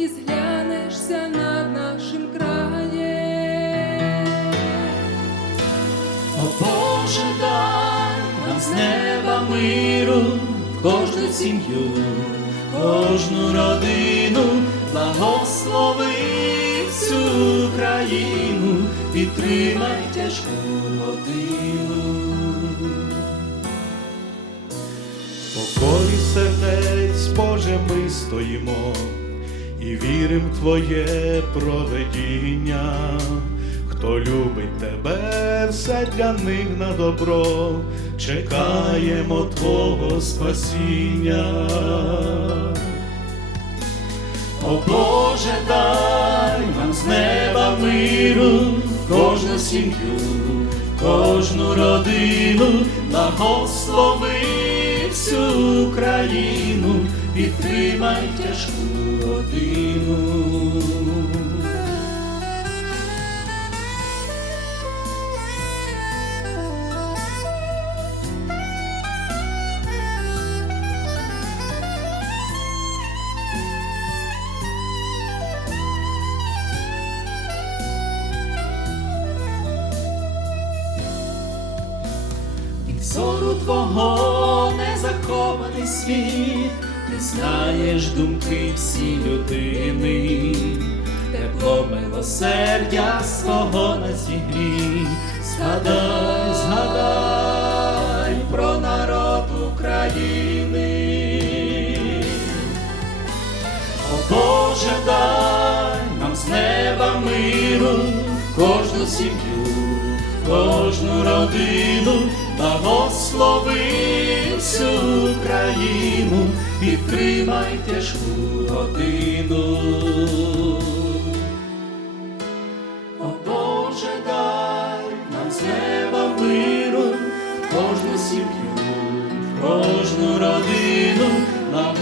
і зглянешся над нашим краєм. О Боже, дай нам з неба миру в кожну сім'ю, кожну родину, благослови всю країну, підтримай тяжку годину. Покорі сердець, Боже, ми стоїмо і вірим в Твоє проведіння. Хто любить тебе, все для них на добро, чекаємо Твого спасіння. О Боже, дай нам з неба миру, кожну сім'ю, кожну родину, благослови всю країну, підтримай тяжку годину. Зору твого не захований світ, ти знаєш думки всі людини, тепло милосердя свого на зігрій, згадай, згадай про народ України. О Боже, дай нам з неба миру, кожну сім'ю, кожну родину, благослови всю Україну, підтримай тяжку годину. О Боже, дай нам з неба миру, в кожну сім'ю, в кожну родину, благослови